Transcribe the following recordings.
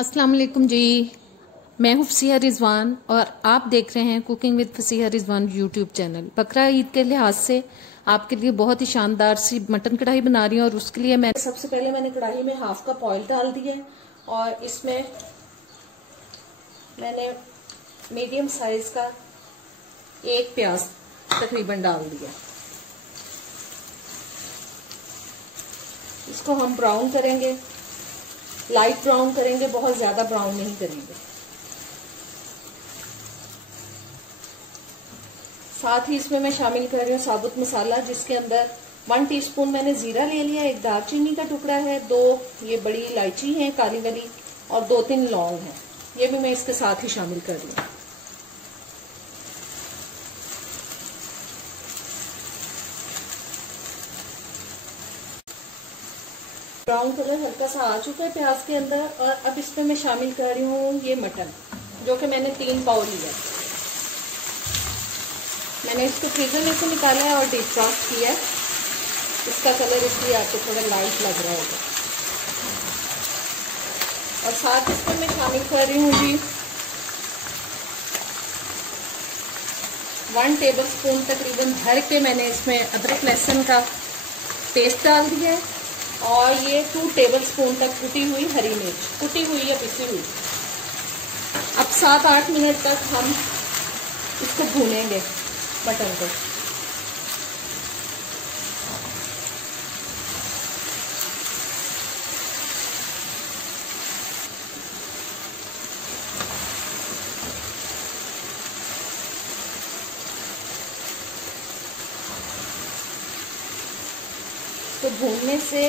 अस्सलाम वालेकुम जी। मैं हूँ फसीहा रिजवान और आप देख रहे हैं cooking with Fasiha Rizwan YouTube channel. Bakra Eid के लिहाज से आपके लिए बहुत ही शानदार सी मटन कढ़ाई बना रही हूँ और उसके लिए मैं सबसे पहले मैंने कढ़ाई में हाफ कप ऑयल डाल दिया है और इसमें मैंने मीडियम साइज का एक प्याज तकरीबन डाल दिया। इसको हम ब्राउन करेंगे, लाइट ब्राउन करेंगे, बहुत ज्यादा ब्राउन नहीं करेंगे। साथ ही इसमें मैं शामिल कर रही हूँ साबुत मसाला, जिसके अंदर 1 टीस्पून मैंने जीरा ले लिया, एक दालचीनी का टुकड़ा है, 2 ये बड़ी इलायची है काली वाली और 2-3 लौंग है, ये भी मैं इसके साथ ही शामिल कर रही हूँ। ब्राउन कलर हल्का सा आ चुका है प्याज के अंदर और अब इसमें मैं शामिल कर रही हूँ ये मटन, जो कि मैंने 3 पाव लिया। मैंने इसको फ्रीजर में से निकाला है और डिफ्रॉस्ट किया है। इसका कलर इसलिए आपको थोड़ा लाइट लग रहा होगा। और साथ इसमें मैं शामिल कर रही हूँ जी 1 टेबल स्पून तकरीबन भर के मैंने इसमें अदरक लहसुन का पेस्ट डाल दिया है और ये 2 टेबल स्पून तक कुटी हुई हरी मिर्च, कुटी हुई या पिसी हुई। अब 7-8 मिनट तक हम इसको भूनेंगे मटन को। तो भूनने से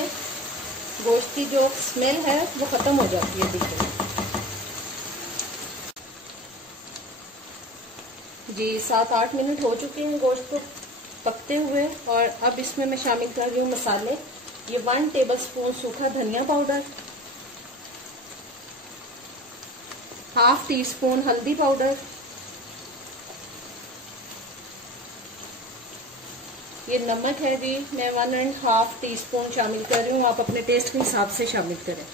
गोश्त की जो स्मेल है वो खत्म हो जाती है। देखिए जी 7-8 मिनट हो चुके हैं गोश्त को पकते हुए और अब इसमें मैं शामिल कर रही हूँ मसाले। ये 1 टेबल स्पून सूखा धनिया पाउडर, 1/2 टीस्पून हल्दी पाउडर, ये नमक है जी, मैं 1.5 टीस्पून शामिल कर रही हूँ, आप अपने टेस्ट के हिसाब से शामिल करें।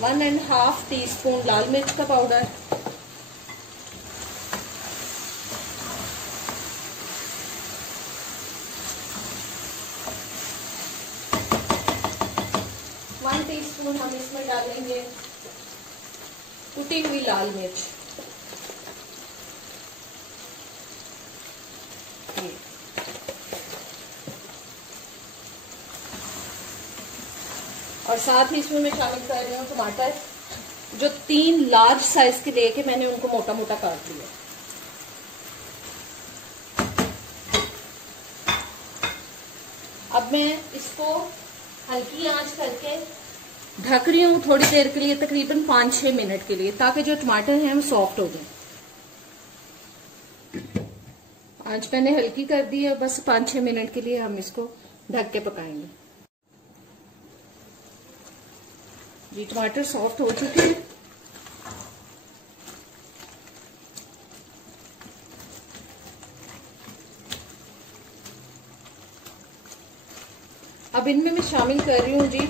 1.5 टीस्पून लाल मिर्च का पाउडर, वन टीस्पून हम इसमें डालेंगे कुटी हुई लाल मिर्च, और साथ ही इसमें मैं शामिल कर रही हूँ टमाटर, जो 3 लार्ज साइज के लेके मैंने उनको मोटा मोटा काट लिया। अब मैं इसको हल्की आंच करके ढक रही हूँ थोड़ी देर के लिए, तकरीबन 5-6 मिनट के लिए, ताकि जो टमाटर हैं वो सॉफ्ट हो जाए। आंच मैंने हल्की कर दी है, बस 5-6 मिनट के लिए हम इसको ढक के पकाएंगे। ये टमाटर सॉफ्ट हो चुके हैं। अब इनमें मैं शामिल कर रही हूँ जी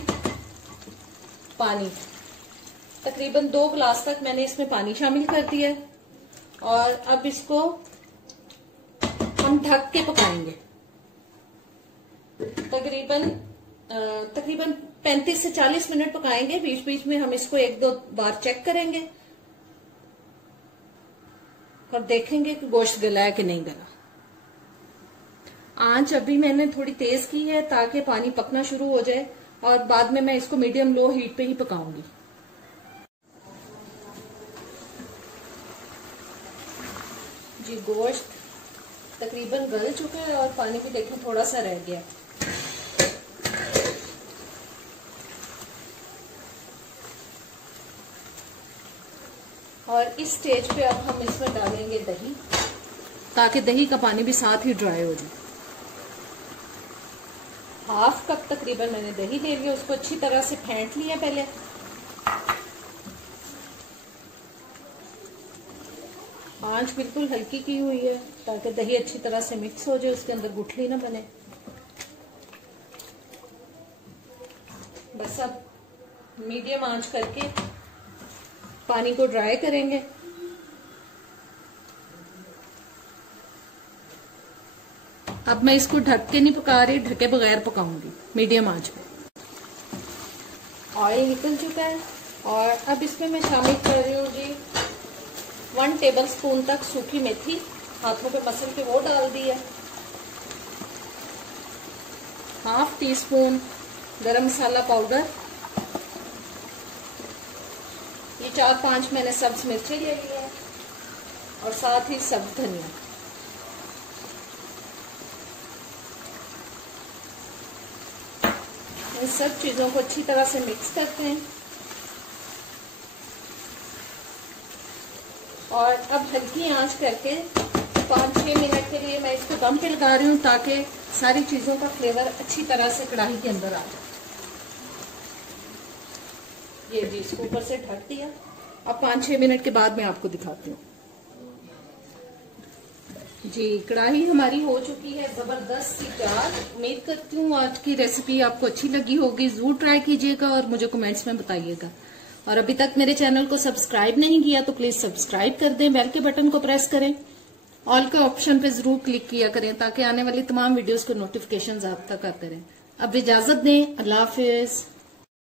पानी, तकरीबन 2 गिलास तक मैंने इसमें पानी शामिल कर दिया है और अब इसको हम ढक के पकाएंगे। तकरीबन 35 से 40 मिनट पकाएंगे। बीच बीच में हम इसको 1-2 बार चेक करेंगे और देखेंगे कि गोश्त गला है कि नहीं गला। आंच अभी मैंने थोड़ी तेज की है ताकि पानी पकना शुरू हो जाए और बाद में मैं इसको मीडियम लो हीट पे ही पकाऊंगी। जी गोश्त तकरीबन गल चुका है और पानी भी देखें थोड़ा सा रह गया। और इस स्टेज पे अब हम इसमें डालेंगे दही, ताकि दही का पानी भी साथ ही ड्राई हो जाए। 1/2 कप तकरीबन मैंने दही ले लिया, उसको अच्छी तरह से फेंट लिया पहले। आंच बिल्कुल हल्की की हुई है ताकि दही अच्छी तरह से मिक्स हो जाए, उसके अंदर गुठली ना बने। बस अब मीडियम आंच करके पानी को ड्राई करेंगे। अब मैं इसको ढक के नहीं पका रही, ढके बगैर पकाऊंगी मीडियम आंच पे। ऑयल निकल चुका है और अब इसमें मैं शामिल कर रही हूँ जी 1 टेबलस्पून तक सूखी मेथी, हाथों पे मसल के वो डाल दी है। 1/2 टीस्पून गरम मसाला पाउडर, ये 4-5 मैंने सब्ज मिर्ची ले ली है और साथ ही सब्ज धनिया। इन सब चीजों को अच्छी तरह से मिक्स करते हैं और अब हल्की आंच करके 5-6 मिनट के लिए मैं इसको दम पे लगा रही हूँ ताकि सारी चीजों का फ्लेवर अच्छी तरह से कढ़ाई के अंदर आ जाए। ये जी इसको ऊपर से ढक दिया। अब 5-6 मिनट के बाद मैं आपको दिखाती हूँ। जी कढ़ाई हमारी हो चुकी है जबरदस्त सी तैयार। उम्मीद करती हूँ आज की रेसिपी आपको अच्छी लगी होगी। जरूर ट्राई कीजिएगा और मुझे कमेंट्स में बताइएगा। और अभी तक मेरे चैनल को सब्सक्राइब नहीं किया तो प्लीज सब्सक्राइब कर दें, बेल के बटन को प्रेस करें, ऑल के ऑप्शन पे जरूर क्लिक किया करें ताकि आने वाली तमाम वीडियोस को नोटिफिकेशन आप तक आते रहें। अब इजाजत दें, अल्लाह हाफिज।